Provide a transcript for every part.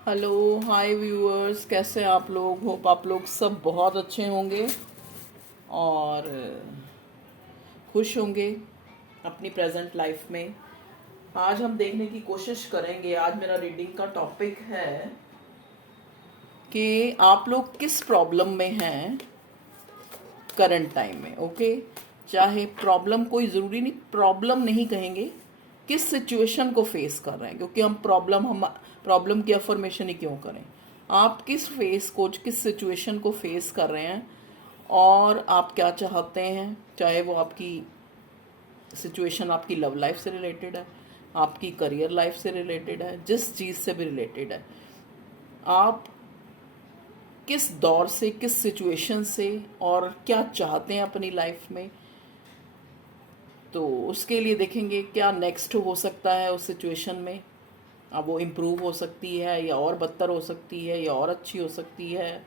Hello hi viewers, कैसे हैं आप लोग। होप आप लोग सब बहुत अच्छे होंगे और खुश होंगे अपनी प्रेजेंट लाइफ में। आज हम देखने की कोशिश करेंगे, आज मेरा रीडिंग का टॉपिक है कि आप लोग किस प्रॉब्लम में हैं करंट टाइम में। ओके, चाहे प्रॉब्लम, कोई ज़रूरी नहीं, प्रॉब्लम नहीं कहेंगे, किस सिचुएशन को फेस कर रहे हैं, क्योंकि हम प्रॉब्लम की अफर्मेशन ही क्यों करें। आप किस फेस को, किस सिचुएशन को फेस कर रहे हैं और आप क्या चाहते हैं, चाहे वो आपकी सिचुएशन आपकी लव लाइफ से रिलेटेड है, आपकी करियर लाइफ से रिलेटेड है, जिस चीज़ से भी रिलेटेड है, आप किस दौर से, किस सिचुएशन से और क्या चाहते हैं अपनी लाइफ में, तो उसके लिए देखेंगे क्या नेक्स्ट हो सकता है उस सिचुएशन में। अब वो इम्प्रूव हो सकती है या और बदतर हो सकती है या और अच्छी हो सकती है,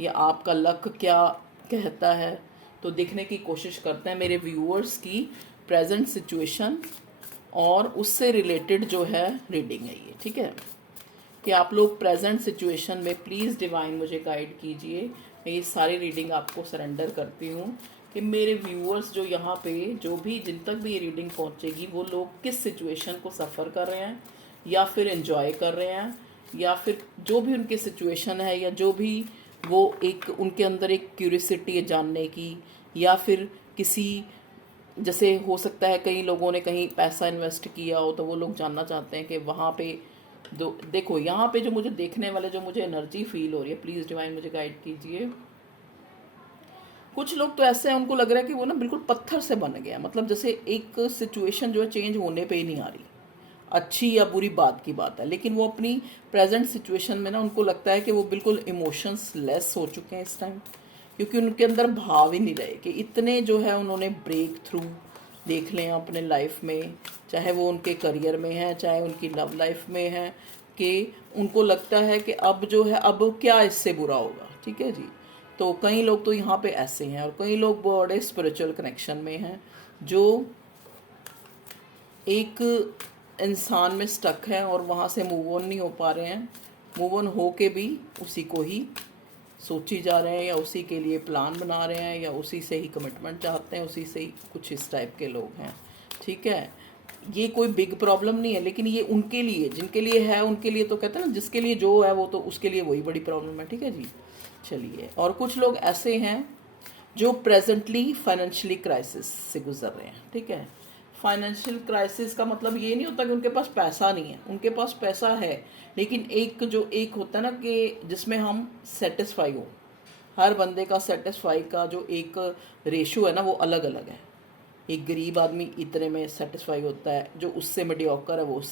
या आपका लक क्या कहता है। तो देखने की कोशिश करते हैं मेरे व्यूअर्स की प्रेजेंट सिचुएशन और उससे रिलेटेड जो है रीडिंग है ये, ठीक है। कि आप लोग प्रेजेंट सिचुएशन में प्लीज़ डिवाइन मुझे गाइड कीजिए। मैं ये सारी रीडिंग आपको सरेंडर करती हूँ कि मेरे व्यूअर्स जो यहाँ पे, जो भी जिन तक भी ये रीडिंग पहुँचेगी, वो लोग किस सिचुएशन को सफ़र कर रहे हैं या फिर एंजॉय कर रहे हैं, या फिर जो भी उनकी सिचुएशन है, या जो भी वो एक उनके अंदर एक क्यूरियोसिटी है जानने की, या फिर किसी, जैसे हो सकता है कई लोगों ने कहीं पैसा इन्वेस्ट किया हो तो वो लोग जानना चाहते हैं कि वहाँ पे देखो यहाँ पे जो मुझे देखने वाले, जो मुझे एनर्जी फील हो रही है, प्लीज़ डिवाइन मुझे गाइड कीजिए। कुछ लोग तो ऐसे हैं, उनको लग रहा है कि वो ना बिल्कुल पत्थर से बन गया, मतलब जैसे एक सिचुएशन जो है चेंज होने पे ही नहीं आ रही। अच्छी या बुरी बात की बात है, लेकिन वो अपनी प्रेजेंट सिचुएशन में ना, उनको लगता है कि वो बिल्कुल इमोशंस लेस हो चुके हैं इस टाइम, क्योंकि उनके अंदर भाव ही नहीं रहे कि इतने जो है उन्होंने ब्रेक थ्रू देख लें अपने लाइफ में, चाहे वो उनके करियर में है, चाहे उनकी लव लाइफ में है, कि उनको लगता है कि अब जो है, अब क्या इससे बुरा होगा, ठीक है जी। तो कई लोग तो यहाँ पे ऐसे हैं और कई लोग बड़े स्पिरिचुअल कनेक्शन में हैं, जो एक इंसान में स्टक है और वहाँ से मूव ऑन नहीं हो पा रहे हैं। मूव ऑन हो के भी उसी को ही सोची जा रहे हैं, या उसी के लिए प्लान बना रहे हैं, या उसी से ही कमिटमेंट चाहते हैं, उसी से ही, कुछ इस टाइप के लोग हैं, ठीक है। ये कोई बिग प्रॉब्लम नहीं है, लेकिन ये उनके लिए, जिनके लिए है उनके लिए, तो कहते हैं ना, जिसके लिए जो है वो तो उसके लिए वही बड़ी प्रॉब्लम है, ठीक है जी। चलिए, और कुछ लोग ऐसे हैं जो प्रेजेंटली फाइनेंशियली क्राइसिस से गुजर रहे हैं, ठीक है। फाइनेंशियल क्राइसिस का मतलब ये नहीं होता कि उनके पास पैसा नहीं है, उनके पास पैसा है, लेकिन एक जो एक होता है ना कि जिसमें हम सेटिस्फाई हो, हर बंदे का सेटिस्फाई का जो एक रेशो है ना, वो अलग अलग है। एक गरीब आदमी इतने में सेटिस्फाई होता है, जो उससे मीडियोकर है वो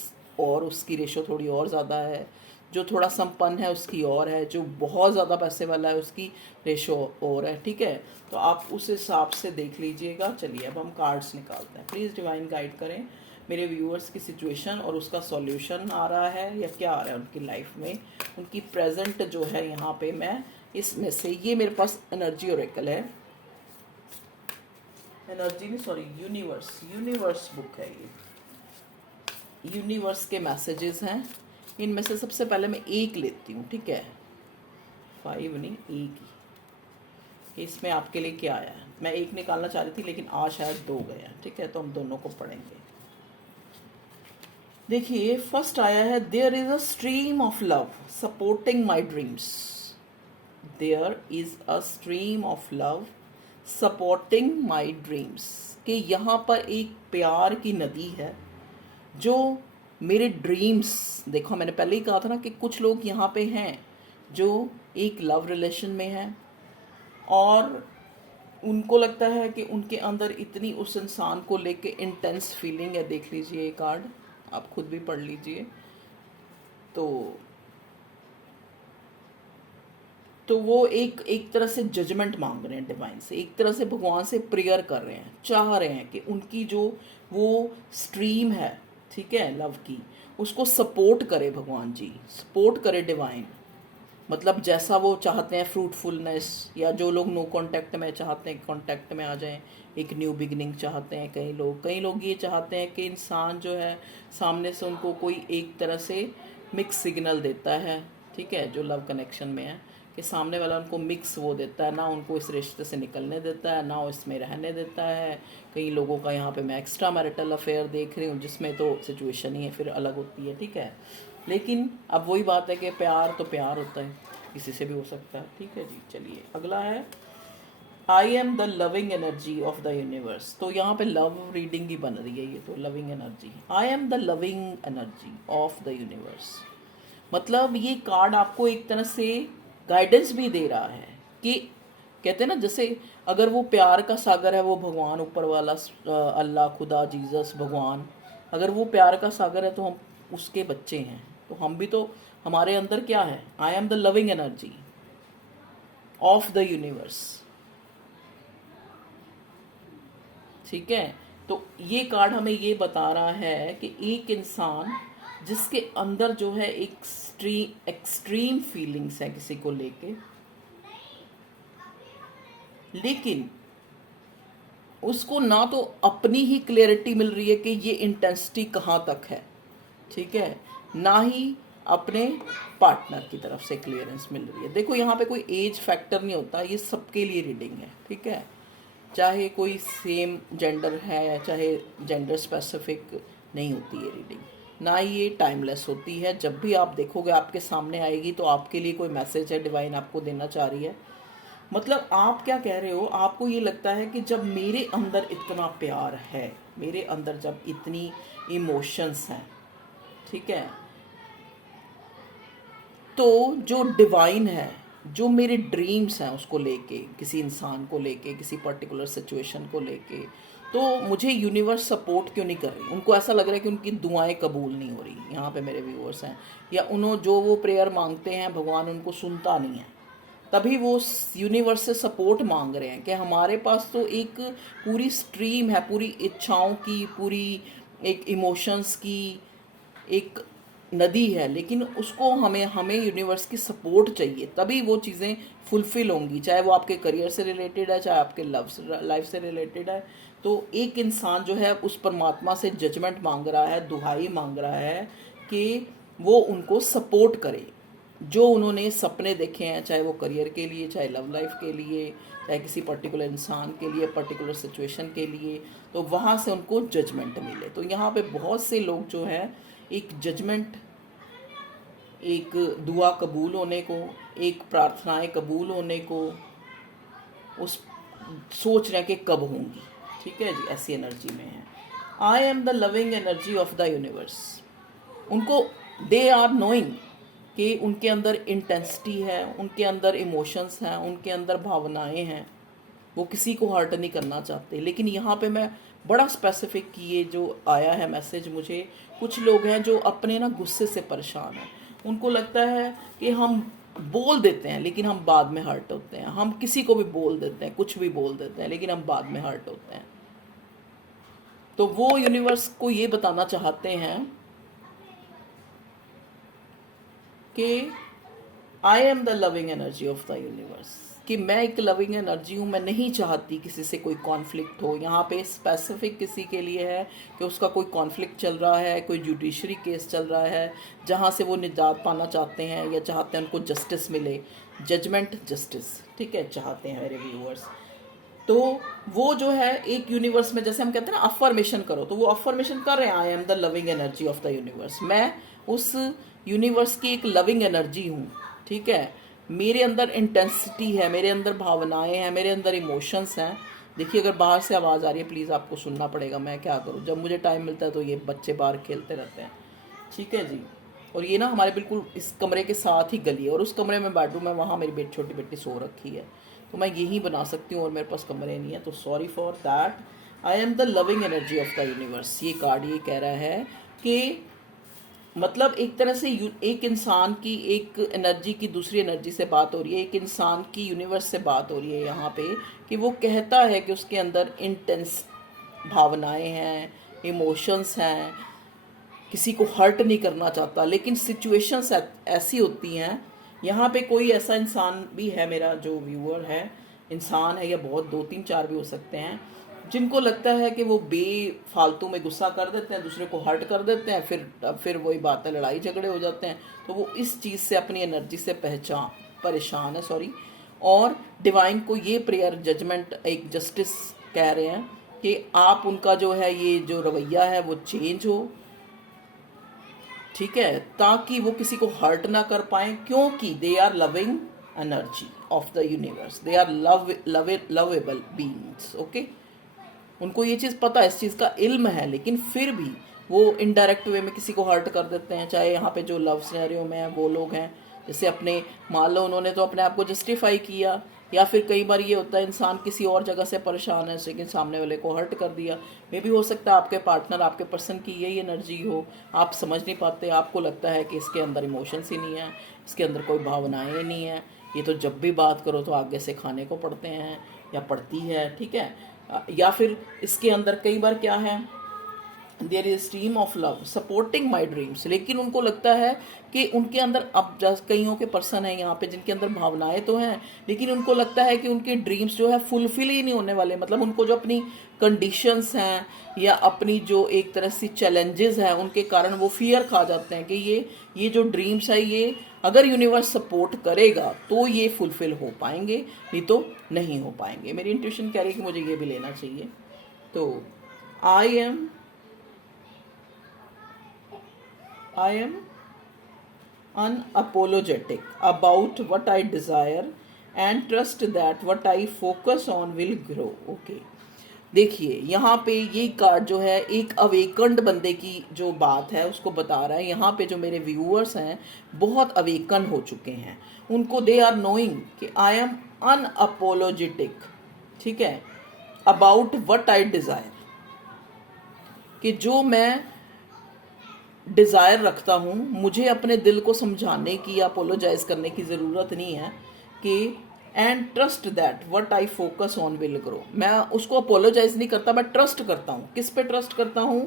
और उसकी रेशो थोड़ी और ज़्यादा है, जो थोड़ा संपन्न है उसकी और है, जो बहुत ज़्यादा पैसे वाला है उसकी रेशो और है, ठीक है। तो आप उस हिसाब से देख लीजिएगा। चलिए अब हम कार्ड्स निकालते हैं, प्लीज़ डिवाइन गाइड करें मेरे व्यूअर्स की सिचुएशन और उसका सॉल्यूशन आ रहा है या क्या आ रहा है उनकी लाइफ में, उनकी प्रेजेंट जो है यहाँ पे। मैं इसमें से, ये मेरे पास एनर्जी ओरेकल है, एनर्जी नहीं, सॉरी, यूनिवर्स, यूनिवर्स बुक है ये, यूनिवर्स के मैसेजेस हैं। इनमें से सबसे पहले मैं एक लेती हूँ, ठीक है, 5 नहीं, एक ही। इसमें आपके लिए क्या आया है, मैं एक निकालना चाह रही थी लेकिन आज शायद 2 गए हैं, ठीक है, तो हम दोनों को पढ़ेंगे। देखिए, फर्स्ट आया है, there is a stream of love supporting my dreams. There is a stream of love supporting my dreams, कि यहाँ पर एक प्यार की नदी है जो मेरे ड्रीम्स, देखो मैंने पहले ही कहा था ना कि कुछ लोग यहाँ पे हैं जो एक लव रिलेशन में हैं और उनको लगता है कि उनके अंदर इतनी उस इंसान को लेके इंटेंस फीलिंग है। देख लीजिए ये कार्ड, आप खुद भी पढ़ लीजिए। तो वो एक एक तरह से जजमेंट मांग रहे हैं डिवाइन से, एक तरह से भगवान से प्रेयर कर रहे हैं, चाह रहे हैं कि उनकी जो वो स्ट्रीम है, ठीक है, लव की, उसको सपोर्ट करे भगवान जी, सपोर्ट करे डिवाइन। मतलब जैसा वो चाहते हैं फ्रूटफुलनेस, या जो लोग नो कांटेक्ट में चाहते हैं कांटेक्ट में आ जाएं, एक न्यू बिगनिंग चाहते हैं कई लोग ये चाहते हैं कि इंसान जो है सामने से उनको कोई एक तरह से मिक्स सिग्नल देता है, ठीक है, जो लव कनेक्शन में है, कि सामने वाला उनको मिक्स वो देता है, ना उनको इस रिश्ते से निकलने देता है, ना इसमें रहने देता है। कई लोगों का यहाँ पे मैं एक्स्ट्रा मैरिटल अफेयर देख रही हूँ, जिसमें तो सिचुएशन ही है फिर अलग होती है, ठीक है। लेकिन अब वही बात है कि प्यार तो प्यार होता है, किसी से भी हो सकता है, ठीक है जी। चलिए अगला है, I am the loving energy of the universe. तो यहाँ पे लव रीडिंग ही बन रही है ये, तो loving energy, I am the loving energy of the universe. मतलब ये कार्ड आपको एक तरह से गाइडेंस भी दे रहा है कि कहते हैं ना, जैसे अगर वो प्यार का सागर है, वो भगवान ऊपर वाला, अल्लाह, खुदा, जीसस, भगवान, अगर वो प्यार का सागर है तो हम उसके बच्चे हैं। तो हम भी तो, हमारे अंदर क्या है, I am the loving energy of the universe, ठीक है। तो ये कार्ड हमें ये बता रहा है कि एक इंसान जिसके अंदर जो है एक्सट्रीम फीलिंग्स है किसी को लेके, लेकिन उसको ना तो अपनी ही क्लियरिटी मिल रही है कि ये इंटेंसिटी कहाँ तक है, ठीक है, ना ही अपने पार्टनर की तरफ से क्लियरेंस मिल रही है। देखो यहाँ पे कोई एज फैक्टर नहीं होता, ये सबके लिए रीडिंग है, ठीक है। चाहे कोई सेम जेंडर है, चाहे जेंडर स्पेसिफिक नहीं होती ये रीडिंग, ना ही ये टाइमलेस होती है। जब भी आप देखोगे आपके सामने आएगी तो आपके लिए कोई मैसेज है, डिवाइन आपको देना चाह रही है। मतलब आप क्या कह रहे हो, आपको ये लगता है कि जब मेरे अंदर इतना प्यार है, मेरे अंदर जब इतनी इमोशंस हैं, ठीक है, तो जो डिवाइन है, जो मेरे ड्रीम्स हैं उसको लेके, किसी इंसान को लेके, किसी पर्टिकुलर सिचुएशन को लेके, तो मुझे यूनिवर्स सपोर्ट क्यों नहीं कर रही। उनको ऐसा लग रहा है कि उनकी दुआएं कबूल नहीं हो रही। यहाँ पे मेरे व्यूअर्स हैं, या उन्होंने जो वो प्रेयर मांगते हैं भगवान उनको सुनता नहीं है, तभी वो यूनिवर्स से सपोर्ट मांग रहे हैं कि हमारे पास तो एक पूरी स्ट्रीम है, पूरी इच्छाओं की, पूरी एक इमोशंस की एक नदी है, लेकिन उसको हमें यूनिवर्स की सपोर्ट चाहिए, तभी वो चीज़ें फुलफिल होंगी। चाहे वो आपके करियर से रिलेटेड है, चाहे आपके लाइफ से रिलेटेड है। तो एक इंसान जो है उस परमात्मा से जजमेंट मांग रहा है, दुहाई मांग रहा है कि वो उनको सपोर्ट करे, जो उन्होंने सपने देखे हैं, चाहे वो करियर के लिए, चाहे लव लाइफ के लिए, चाहे किसी पर्टिकुलर इंसान के लिए, पर्टिकुलर सिचुएशन के लिए, तो वहाँ से उनको जजमेंट मिले। तो यहाँ पे बहुत से लोग जो हैं एक जजमेंट, एक दुआ कबूल होने को, एक प्रार्थनाएं कबूल होने को उस सोच रहे हैं कि कब होंगी, ठीक है जी, ऐसी एनर्जी में है। I am the loving energy of the universe. उनको, दे आर नोइंग कि उनके अंदर इंटेंसिटी है, उनके अंदर इमोशंस हैं, उनके अंदर भावनाएं हैं, वो किसी को हर्ट नहीं करना चाहते। लेकिन यहाँ पे मैं बड़ा स्पेसिफिक कि ये जो आया है मैसेज मुझे, कुछ लोग हैं जो अपने ना गुस्से से परेशान हैं। उनको लगता है कि हम बोल देते हैं लेकिन हम बाद में हर्ट होते हैं, हम किसी को भी बोल देते हैं, कुछ भी बोल देते हैं, लेकिन हम बाद में हर्ट होते हैं। तो वो यूनिवर्स को ये बताना चाहते हैं कि I am the loving energy of the universe, कि मैं एक लविंग एनर्जी हूँ, मैं नहीं चाहती किसी से कोई कॉन्फ्लिक्ट हो। यहाँ पे स्पेसिफिक किसी के लिए है कि उसका कोई कॉन्फ्लिक्ट चल रहा है, कोई जुडिशरी केस चल रहा है जहाँ से वो निजात पाना चाहते हैं, या चाहते हैं उनको जस्टिस मिले, जजमेंट, जस्टिस, ठीक है, चाहते हैं मेरे व्यूअर्स। तो वो जो है एक यूनिवर्स में, जैसे हम कहते हैं ना अफर्मेशन करो, तो वो अफर्मेशन कर रहे हैं, I am the loving energy of the universe, मैं उस यूनिवर्स की एक लविंग एनर्जी हूँ, ठीक है। मेरे अंदर इंटेंसिटी है, मेरे अंदर भावनाएं हैं, मेरे अंदर इमोशंस हैं। देखिए अगर बाहर से आवाज़ आ रही है प्लीज़ आपको सुनना पड़ेगा, मैं क्या करूँ, जब मुझे टाइम मिलता है तो ये बच्चे बाहर खेलते रहते हैं, ठीक है जी। और ये ना हमारे बिल्कुल इस कमरे के साथ ही गली है, और उस कमरे में बेडरूम है, वहाँ मेरी छोटी बेटी सो रखी है, तो मैं यही बना सकती हूँ और मेरे पास कमरे नहीं है, तो sorry for that. I am the loving energy of the universe. ये कार्ड ये कह रहा है कि मतलब एक तरह से एक इंसान की एक एनर्जी की दूसरी एनर्जी से बात हो रही है, एक इंसान की यूनिवर्स से बात हो रही है यहाँ पे, कि वो कहता है कि उसके अंदर इंटेंस भावनाएं हैं, इमोशंस हैं, किसी को हर्ट नहीं करना चाहता, लेकिन सिचुएशंस ऐसी होती हैं। यहाँ पे कोई ऐसा इंसान भी है, मेरा जो व्यूअर है, इंसान है या बहुत 2 3 4 भी हो सकते हैं, जिनको लगता है कि वो बेफालतू में गुस्सा कर देते हैं, दूसरे को हर्ट कर देते हैं, फिर वही बात है, लड़ाई झगड़े हो जाते हैं, तो वो इस चीज़ से, अपनी एनर्जी से परेशान है, सॉरी। और डिवाइन को ये प्रेयर, जजमेंट, एक जस्टिस कह रहे हैं कि आप उनका जो है ये जो रवैया है वो चेंज हो, ठीक है, ताकि वो किसी को हर्ट ना कर पाए, क्योंकि they are loving energy of the universe, they are lovable beings, okay. उनको ये चीज़ पता है, इस चीज़ का इल्म है, लेकिन फिर भी वो इनडायरेक्ट वे में किसी को हर्ट कर देते हैं। चाहे यहाँ पे जो लव सिनेरियो में है वो लोग हैं, जैसे अपने, मान लो उन्होंने तो अपने आप को जस्टिफाई किया, या फिर कई बार ये होता है इंसान किसी और जगह से परेशान है लेकिन सामने वाले को हर्ट कर दिया। मे भी हो सकता है आपके पार्टनर, आपके पर्सन की यही एनर्जी हो, आप समझ नहीं पाते, आपको लगता है कि इसके अंदर इमोशंस ही नहीं है, इसके अंदर कोई भावनाएं नहीं है, ये तो जब भी बात करो तो आगे से खाने को पड़ते हैं या पड़ती है, ठीक है। या फिर इसके अंदर कई बार क्या है, there is stream of love supporting my dreams, लेकिन उनको लगता है कि उनके अंदर, अब कईयों के पर्सन है यहाँ पे जिनके अंदर भावनाएं तो हैं, लेकिन उनको लगता है कि उनके ड्रीम्स जो है फुलफिल ही नहीं होने वाले। मतलब उनको जो अपनी कंडीशंस हैं या अपनी जो एक तरह से चैलेंजेस हैं, उनके कारण वो फियर खा जाते हैं कि ये जो ड्रीम्स है, ये अगर यूनिवर्स सपोर्ट करेगा तो ये फुलफिल हो पाएंगे, नहीं तो नहीं हो पाएंगे। मेरी इंट्यूशन कह रही है कि मुझे ये भी लेना चाहिए। तो I am unapologetic about what I desire and trust that what I focus on will grow. Okay. देखिए यहाँ पे ये कार्ड जो है एक अवेकन्ड बंदे की जो बात है उसको बता रहा है। यहाँ पे जो मेरे व्यूअर्स हैं बहुत अवेकन हो चुके हैं, उनको दे आर नोइंग कि आई एम अनअपोलोजेटिक, ठीक है, अबाउट व्हाट आई डिज़ायर, कि जो मैं डिज़ायर रखता हूँ, मुझे अपने दिल को समझाने की या अपोलोजाइज करने की ज़रूरत नहीं है, कि and trust that what I focus on will grow. मैं उसको अपोलोजाइज नहीं करता, मैं ट्रस्ट करता हूँ। किस पे ट्रस्ट करता हूँ?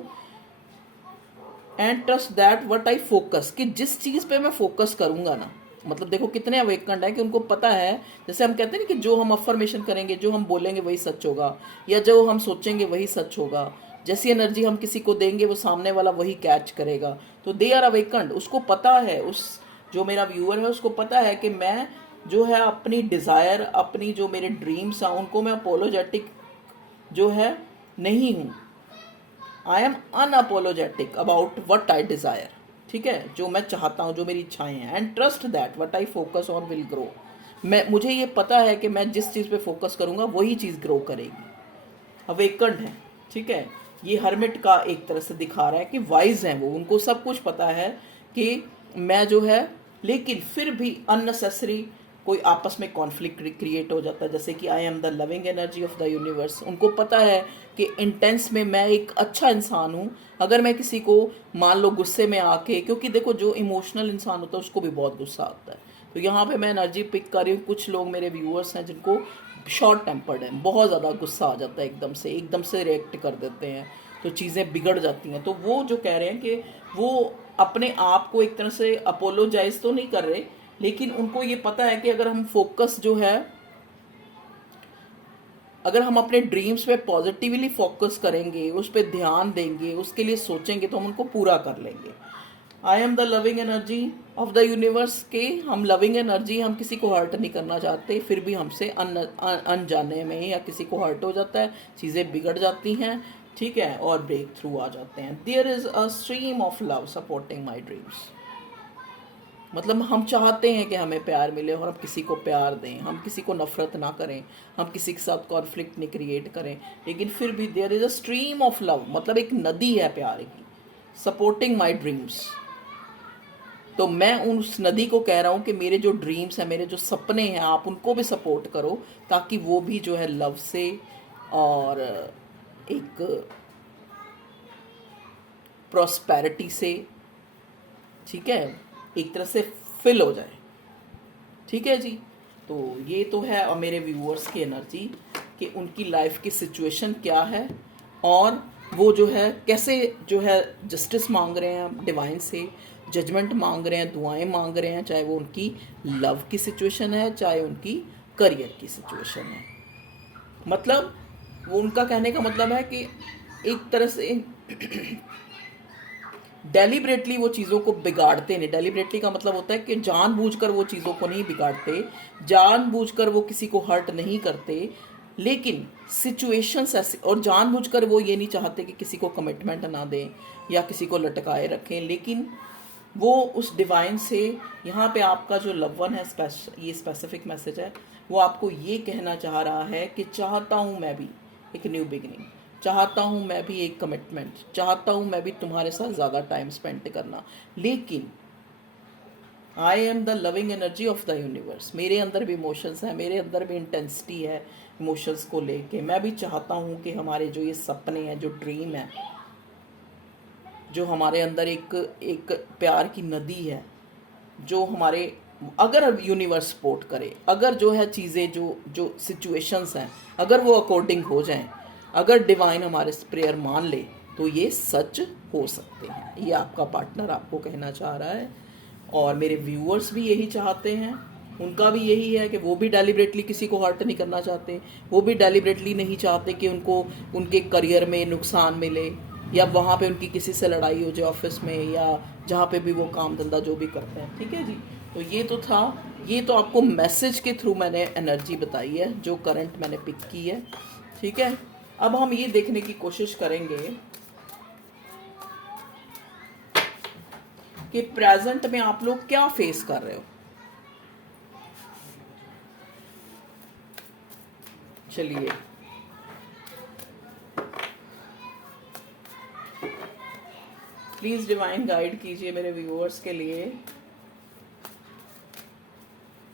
And trust that what I focus, कि जिस चीज़ पे मैं फोकस करूँगा ना, मतलब देखो कितने अवेकन्ड है कि उनको पता है, जैसे हम कहते हैं ना कि जो हम अफर्मेशन करेंगे, जो हम बोलेंगे वही सच होगा, या जो हम सोचेंगे वही सच होगा, जैसी एनर्जी हम किसी को देंगे वो सामने वाला वही कैच करेगा। तो दे आर अवेकन्ड, उसको पता है, उस जो मेरा व्यूअर है उसको पता है कि मैं जो है अपनी डिज़ायर, अपनी जो मेरे ड्रीम्स हैं उनको मैं अपोलोजेटिक जो है नहीं हूँ। I am unapologetic about what I desire, ठीक है, जो मैं चाहता हूँ, जो मेरी इच्छाएं हैं। And trust that what I focus on will grow, मुझे ये पता है कि मैं जिस चीज़ पे फोकस करूँगा वही चीज़ ग्रो करेगी। अवेकन्ड है, ठीक है। ये हर्मिट का एक तरह से दिखा रहा है कि वाइज हैं वो, उनको सब कुछ पता है कि मैं जो है, लेकिन फिर भी अननेसेसरी कोई आपस में कॉन्फ्लिक्ट क्रिएट हो जाता है। जैसे कि I am the loving energy of the universe, उनको पता है कि इंटेंस में मैं एक अच्छा इंसान हूँ। अगर मैं किसी को मान लो गुस्से में आके, क्योंकि देखो जो इमोशनल इंसान होता है उसको भी बहुत गुस्सा आता है, तो यहाँ पे मैं एनर्जी पिक कर रही हूँ। कुछ लोग मेरे व्यूअर्स हैं जिनको शॉर्ट टेम्पर्ड है, बहुत ज़्यादा गुस्सा आ जाता है, एकदम से रिएक्ट कर देते हैं, तो चीज़ें बिगड़ जाती हैं। तो वो जो कह रहे हैं कि वो अपने आप को एक तरह से अपोलोजाइज तो नहीं कर रहे, लेकिन उनको ये पता है कि अगर हम फोकस जो है, अगर हम अपने ड्रीम्स पे पॉजिटिवली फोकस करेंगे, उस पर ध्यान देंगे, उसके लिए सोचेंगे, तो हम उनको पूरा कर लेंगे। I am the loving energy of the universe, के हम लविंग एनर्जी, हम किसी को हर्ट नहीं करना चाहते, फिर भी हमसे अनजाने में या किसी को हर्ट हो जाता है, चीज़ें बिगड़ जाती हैं, ठीक है, और ब्रेक थ्रू आ जाते हैं। There is a stream of love supporting my dreams, मतलब हम चाहते हैं कि हमें प्यार मिले और हम किसी को प्यार दें, हम किसी को नफरत ना करें, हम किसी के साथ कॉन्फ्लिक्ट नहीं क्रिएट करें, लेकिन फिर भी there is a stream of love, मतलब एक नदी है प्यार की, सपोर्टिंग माई ड्रीम्स। तो मैं उस नदी को कह रहा हूँ कि मेरे जो ड्रीम्स हैं, मेरे जो सपने हैं, आप उनको भी सपोर्ट करो, ताकि वो भी जो है लव से और एक प्रॉस्पेरिटी से, ठीक है, एक तरह से फिल हो जाए, ठीक है जी। तो ये तो है और मेरे व्यूअर्स की एनर्जी कि उनकी लाइफ की सिचुएशन क्या है, और वो जो है कैसे जो है जस्टिस मांग रहे हैं डिवाइन से, जजमेंट मांग रहे हैं, दुआएं मांग रहे हैं, चाहे वो उनकी लव की सिचुएशन है, चाहे उनकी करियर की सिचुएशन है। मतलब वो उनका कहने का मतलब है कि एक तरह से डेलिबरेटली वो चीज़ों को बिगाड़ते नहीं। डेलिबरेटली का मतलब होता है कि जानबूझकर वो चीज़ों को नहीं बिगाड़ते, जानबूझकर वो किसी को हर्ट नहीं करते, लेकिन सिचुएशंस ऐसे, और जानबूझकर वो ये नहीं चाहते कि किसी को कमिटमेंट ना दें या किसी को लटकाए रखें, लेकिन वो उस डिवाइन से, यहाँ पे आपका जो लव वन है, ये स्पेसिफिक मैसेज है, वो आपको ये कहना चाह रहा है कि चाहता हूँ मैं भी एक न्यू बिगिनिंग, चाहता हूँ मैं भी एक कमिटमेंट, चाहता हूँ मैं भी तुम्हारे साथ ज़्यादा टाइम स्पेंड करना, लेकिन I am the loving energy of the universe. मेरे अंदर भी इमोशंस हैं, मेरे अंदर भी इंटेंसिटी है इमोशंस को लेके। मैं भी चाहता हूँ कि हमारे जो ये सपने हैं, जो ड्रीम है, जो हमारे अंदर एक प्यार की नदी है, जो हमारे, अगर यूनिवर्स सपोर्ट करे, अगर जो है चीज़ें, जो सिचुएशंस हैं, अगर वो अकॉर्डिंग हो जाएं, अगर डिवाइन हमारे प्रेयर मान ले, तो ये सच हो सकते हैं। ये आपका पार्टनर आपको कहना चाह रहा है, और मेरे व्यूअर्स भी यही चाहते हैं। उनका भी यही है कि वो भी डेलिबरेटली किसी को हर्ट नहीं करना चाहते, वो भी डेलिबरेटली नहीं चाहते कि उनको उनके करियर में नुकसान मिले, या वहाँ पे उनकी किसी से लड़ाई हो जाए ऑफिस में, या जहाँ पे भी वो काम धंधा जो भी करते हैं। ठीक है जी, तो ये तो था, ये तो आपको मैसेज के थ्रू मैंने एनर्जी बताई है, जो करंट मैंने पिक की है। ठीक है, अब हम ये देखने की कोशिश करेंगे कि प्रेजेंट में आप लोग क्या फेस कर रहे हो। चलिए, प्लीज डिवाइन गाइड कीजिए मेरे व्यूअर्स के लिए,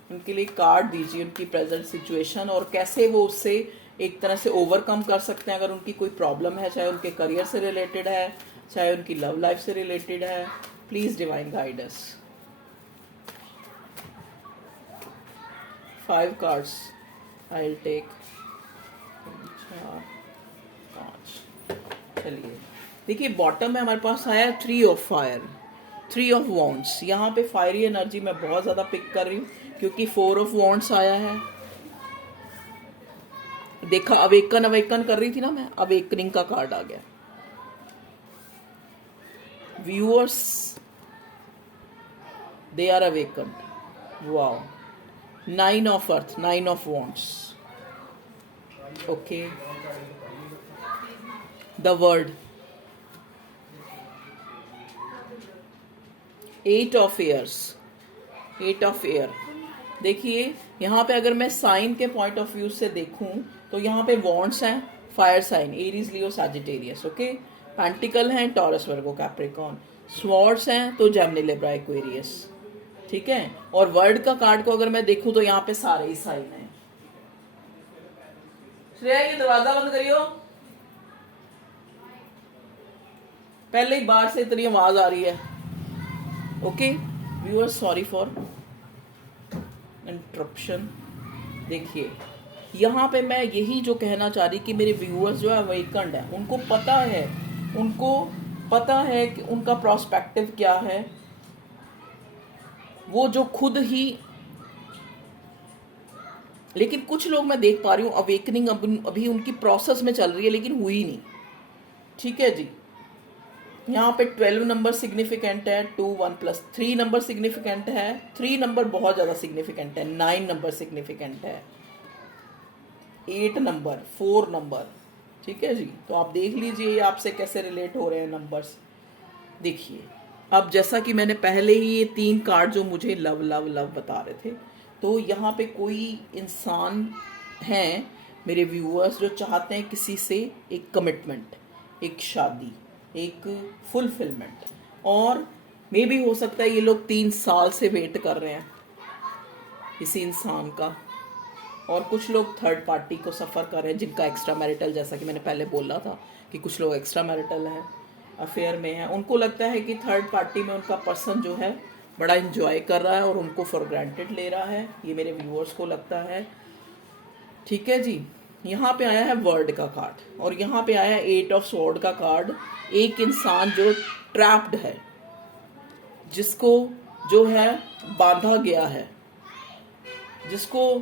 उनके लिए कार्ड दीजिए, उनकी प्रेजेंट सिचुएशन, और कैसे वो उससे एक तरह से ओवरकम कर सकते हैं। अगर उनकी कोई प्रॉब्लम है, चाहे उनके करियर से रिलेटेड है, चाहे उनकी लव लाइफ से रिलेटेड है, please divine guide us. 5 cards I will take. 4 5। चलिए, देखिए बॉटम में हमारे पास आया 3 ऑफ फायर, 3 ऑफ वॉन्ड्स। यहाँ पे फायरी एनर्जी मैं बहुत ज़्यादा पिक कर रही हूँ, क्योंकि 4 ऑफ वॉन्ड्स आया है। देखा, अवेकन कर रही थी ना मैं, अवेकनिंग का कार्ड आ गया। Viewers, they are awakened. Wow, 9 of earth, 9 of wands. Okay, the world, 8 of airs, 8 of air. देखिए यहाँ पे अगर मैं साइन के पॉइंट ऑफ व्यू से देखूं, तो यहाँ पे वॉन्ड्स हैं, फायर साइन, एरीज, लियो, सैजिटेरियस। ओके, पेंटिकल हैं, टॉरस, वर्गो, कैप्रिकॉर्न। स्वॉर्ड्स हैं तो जेमिनी, लिब्रा, एक्वेरियस। ठीक है, और वर्ड का कार्ड को अगर मैं देखूं तो यहाँ पे सारे ही साइन हैं। श्रेया, ये दरवाजा बंद करियो, पहले ही बाहर से इतनी आवाज आ रही है। Okay viewers, sorry for interruption. देखिए यहाँ पे मैं यही जो कहना चाह रही कि मेरे व्यूअर्स जो है अवेकन्ड है, उनको पता है कि उनका प्रोस्पेक्टिव क्या है। वो जो खुद ही, लेकिन कुछ लोग मैं देख पा रही हूँ अवेकनिंग अभी उनकी प्रोसेस में चल रही है, लेकिन हुई नहीं। ठीक है जी, यहाँ पे 12 नंबर सिग्निफिकेंट है, 2 1 प्लस 3 नंबर सिग्निफिकेंट है, 3 नंबर बहुत ज़्यादा सिग्निफिकेंट है, 9 नंबर सिग्निफिकेंट है, 8 नंबर, 4 नंबर। ठीक है जी, तो आप देख लीजिए ये आपसे कैसे रिलेट हो रहे हैं नंबर्स। देखिए, अब जैसा कि मैंने पहले ही ये 3 कार्ड जो मुझे लव लव लव बता रहे थे, तो यहाँ पे कोई इंसान हैं मेरे व्यूअर्स जो चाहते हैं किसी से एक कमिटमेंट, एक शादी, एक फुलफिलमेंट, और मे भी हो सकता है ये लोग 3 साल से वेट कर रहे हैं किसी इंसान का। और कुछ लोग थर्ड पार्टी को सफ़र कर रहे हैं, जिनका एक्स्ट्रा मैरिटल, जैसा कि मैंने पहले बोला था कि कुछ लोग एक्स्ट्रा मैरिटल हैं, अफेयर में हैं। उनको लगता है कि थर्ड पार्टी में उनका पर्सन जो है बड़ा इंजॉय कर रहा है और उनको फॉर ग्रांटेड ले रहा है, ये मेरे व्यूअर्स को लगता है। ठीक है जी, यहाँ पे आया है वर्ड का कार्ड, और यहाँ पे आया है 8 ऑफ स्वॉर्ड का कार्ड। एक इंसान जो ट्रैप्ड है, जिसको जो है बांधा गया है, जिसको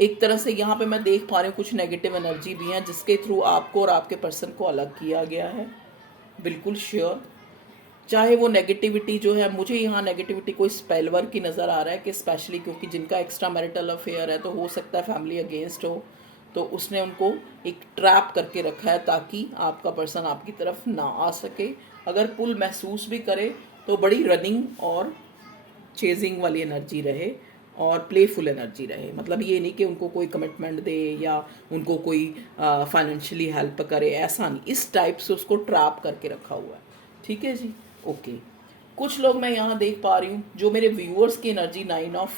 एक तरह से यहाँ पे मैं देख पा रही हूँ कुछ नेगेटिव एनर्जी भी है जिसके थ्रू आपको और आपके पर्सन को अलग किया गया है, बिल्कुल श्योर। चाहे वो नेगेटिविटी जो है, मुझे यहाँ नेगेटिविटी कोई स्पेल वर्क की नज़र आ रहा है कि स्पेशली क्योंकि जिनका एक्स्ट्रा मैरिटल अफेयर है तो हो सकता है फैमिली अगेंस्ट हो, तो उसने उनको एक ट्रैप करके रखा है ताकि आपका पर्सन आपकी तरफ ना आ सके। अगर पुल महसूस भी करे तो बड़ी रनिंग और चेजिंग वाली एनर्जी रहे और प्लेफुल एनर्जी रहे। मतलब ये नहीं कि उनको कोई कमिटमेंट दे या उनको कोई फाइनेंशियली हेल्प करे, ऐसा नहीं। इस टाइप से उसको ट्रैप करके रखा हुआ है। ठीक है जी, ओके। कुछ लोग मैं यहाँ देख पा रही हूँ जो मेरे व्यूअर्स की एनर्जी 9 ऑफ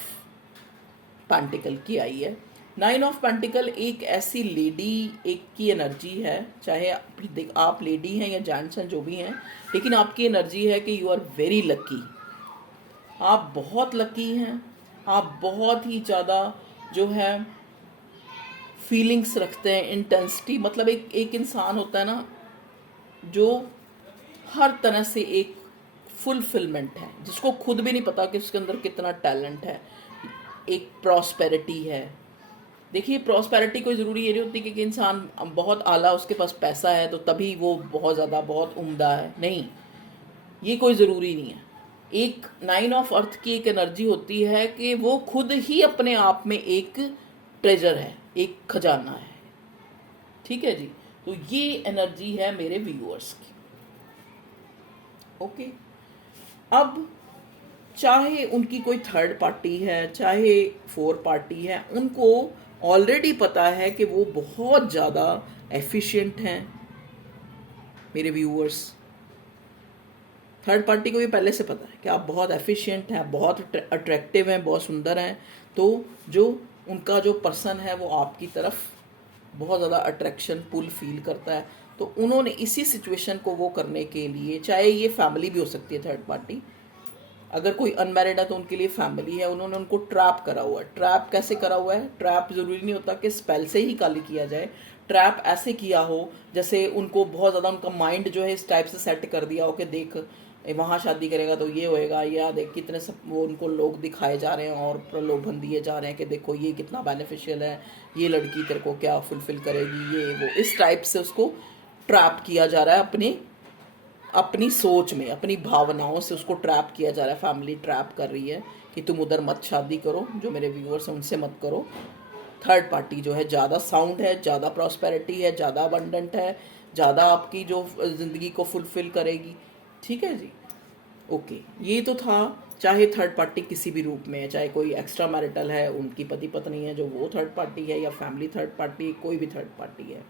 पेंटिकल की आई है। 9 ऑफ पेंटिकल एक ऐसी लेडी एक की एनर्जी है, चाहे आप लेडी हैं या जेंट्स हैं जो भी हैं, लेकिन आपकी एनर्जी है कि यू आर वेरी लकी। आप बहुत लकी हैं, आप बहुत ही ज़्यादा जो है फीलिंग्स रखते हैं, इंटेंसिटी। मतलब एक इंसान होता है ना जो हर तरह से एक फुलफिलमेंट है, जिसको खुद भी नहीं पता कि उसके अंदर कितना टैलेंट है। एक प्रॉस्पेरिटी है। देखिए प्रॉस्पेरिटी कोई ज़रूरी ये नहीं होती कि इंसान बहुत आला, उसके पास पैसा है तो तभी वो बहुत ज़्यादा बहुत उम्दा है, नहीं, ये कोई ज़रूरी नहीं है। एक 9 ऑफ अर्थ की एक एनर्जी होती है कि वो खुद ही अपने आप में एक ट्रेजर है, एक खजाना है। ठीक है जी, तो ये एनर्जी है मेरे व्यूअर्स की। ओके, अब चाहे उनकी कोई थर्ड पार्टी है चाहे फोर पार्टी है, उनको ऑलरेडी पता है कि वो बहुत ज़्यादा एफिशिएंट हैं मेरे व्यूअर्स। थर्ड पार्टी को ये पहले से पता है कि आप बहुत एफिशिएंट हैं, बहुत अट्रैक्टिव हैं, बहुत सुंदर हैं। तो जो उनका जो पर्सन है वो आपकी तरफ बहुत ज़्यादा अट्रैक्शन पुल फील करता है। तो उन्होंने इसी सिचुएशन को वो करने के लिए, चाहे ये फैमिली भी हो सकती है थर्ड पार्टी, अगर कोई अनमैरिड है तो उनके लिए फैमिली है, उन्होंने उनको ट्रैप करा हुआ है। ट्रैप कैसे करा हुआ है? ट्रैप ज़रूरी नहीं होता कि स्पेल से ही खाली किया जाए। ट्रैप ऐसे किया हो जैसे उनको बहुत ज़्यादा उनका माइंड जो है इस टाइप से सेट कर दिया हो कि देख वहाँ शादी करेगा तो ये होएगा, या देख कितने सब वो उनको लोग दिखाए जा रहे हैं और प्रलोभन दिए जा रहे हैं कि देखो ये कितना बेनिफिशियल है, ये लड़की तेरे को क्या फुलफिल करेगी, ये वो, इस टाइप से उसको ट्रैप किया जा रहा है। अपनी सोच में, अपनी भावनाओं से उसको ट्रैप किया जा रहा है। फैमिली ट्रैप कर रही है कि तुम उधर मत शादी करो, जो मेरे व्यूअर्स हैं उनसे मत करो। थर्ड पार्टी जो है ज़्यादा साउंड है, ज़्यादा प्रॉस्पेरिटी है, ज़्यादा अबंडेंट है, ज़्यादा आपकी जो ज़िंदगी को फुलफिल करेगी। ठीक है जी, ओके। ये तो था, चाहे थर्ड पार्टी किसी भी रूप में है, चाहे कोई एक्स्ट्रा मैरिटल है, उनकी पति पत्नी है जो वो थर्ड पार्टी है, या फैमिली थर्ड पार्टी, कोई भी थर्ड पार्टी है,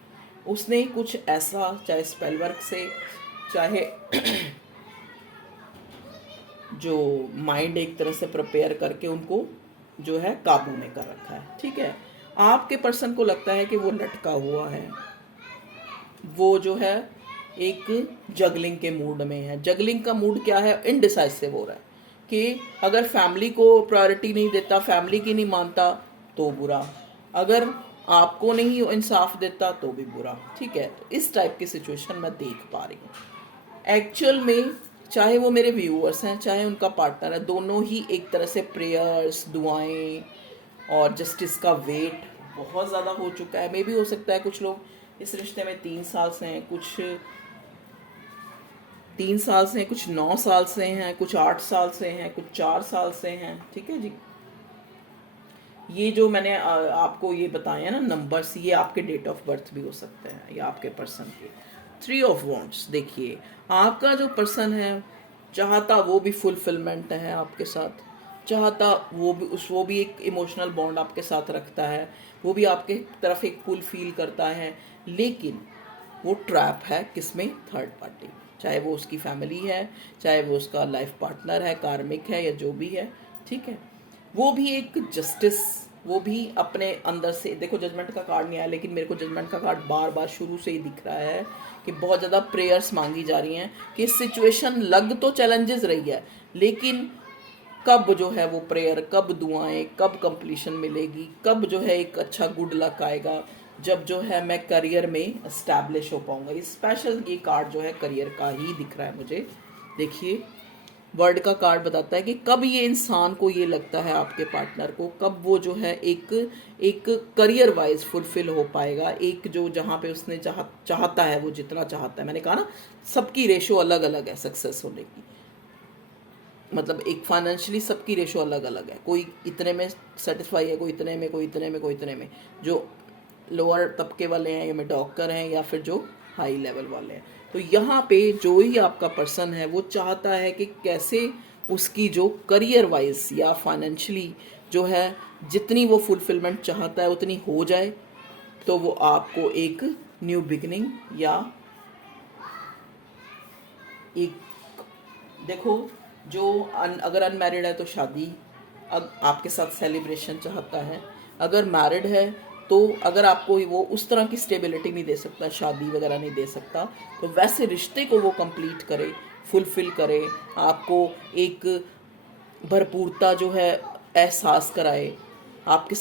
उसने कुछ ऐसा चाहे स्पेल वर्क से, चाहे जो माइंड एक तरह से प्रिपेयर करके उनको जो है काबू में कर रखा है। ठीक है, आपके पर्सन को लगता है कि वो लटका हुआ है, वो जो है एक जगलिंग के मूड में है। जगलिंग का मूड क्या है? इनडिसाइसिव हो रहा है कि अगर फैमिली को प्रायोरिटी नहीं देता, फैमिली की नहीं मानता तो बुरा, अगर आपको नहीं इंसाफ देता तो भी बुरा। ठीक है, तो इस टाइप की सिचुएशन मैं देख पा रही हूँ। एक्चुअल में चाहे वो मेरे व्यूअर्स हैं चाहे उनका पार्टनर है, दोनों ही एक तरह से प्रेयर्स, दुआएं और जस्टिस का वेट बहुत ज़्यादा हो चुका है। मे भी हो सकता है कुछ लोग इस रिश्ते में 3 साल से हैं, कुछ 3 साल से हैं, कुछ 9 साल से हैं, कुछ 8 साल से हैं, कुछ 4 साल से हैं। ठीक है जी, ये जो मैंने आपको ये बताए हैं ना नंबर्स, ये आपके डेट ऑफ बर्थ भी हो सकते हैं या आपके पर्सन के। 3 ऑफ वॉन्ड्स, देखिए आपका जो पर्सन है चाहता वो भी फुलफिलमेंट है आपके साथ, चाहता वो भी एक इमोशनल बॉन्ड आपके साथ रखता है, वो भी आपके तरफ एक पुल फील करता है, लेकिन वो ट्रैप है किसमें? Third party. चाहे वो उसकी फैमिली है, चाहे वो उसका लाइफ पार्टनर है, कार्मिक है, या जो भी है। ठीक है, वो भी एक जस्टिस, वो भी अपने अंदर से, देखो जजमेंट का कार्ड नहीं आया लेकिन मेरे को जजमेंट का कार्ड बार बार शुरू से ही दिख रहा है कि बहुत ज़्यादा प्रेयर्स मांगी जा रही हैं कि सिचुएशन लग तो चैलेंजेस रही है, लेकिन कब जो है वो प्रेयर, कब दुआएं, कब कंप्लीशन मिलेगी, कब जो है एक अच्छा गुड लक आएगा, जब जो है मैं करियर में इस्टेब्लिश हो पाऊंगा। ये स्पेशल ये कार्ड जो है करियर का ही दिख रहा है मुझे। देखिए वर्ड का कार्ड बताता है कि कब ये इंसान को ये लगता है, आपके पार्टनर को, कब वो जो है एक एक करियर वाइज फुलफिल हो पाएगा, एक जो जहाँ पे उसने चाहता है, वो जितना चाहता है। मैंने कहा ना, सबकी रेशो अलग अलग है सक्सेस होने की, मतलब एक फाइनेंशियली सबकी रेशो अलग अलग है। कोई इतने में सेटिस्फाई है, कोई इतने में, कोई इतने में, कोई इतने में। जो लोअर तबके वाले हैं या मेडियोकर हैं, या फिर जो हाई लेवल वाले हैं। तो यहाँ पे जो ही आपका पर्सन है वो चाहता है कि कैसे उसकी जो करियर वाइज या फाइनेंशियली जो है जितनी वो फुलफिलमेंट चाहता है उतनी हो जाए, तो वो आपको एक न्यू बिगिनिंग या एक, देखो जो अगर अनमैरिड है तो शादी आपके साथ सेलिब्रेशन चाहता है, अगर मैरिड है तो अगर आपको वो उस तरह की स्टेबिलिटी नहीं दे सकता, शादी वगैरह नहीं दे सकता, तो वैसे रिश्ते को वो कंप्लीट करे, फुलफिल करे, आपको एक भरपूरता जो है एहसास कराए, आपके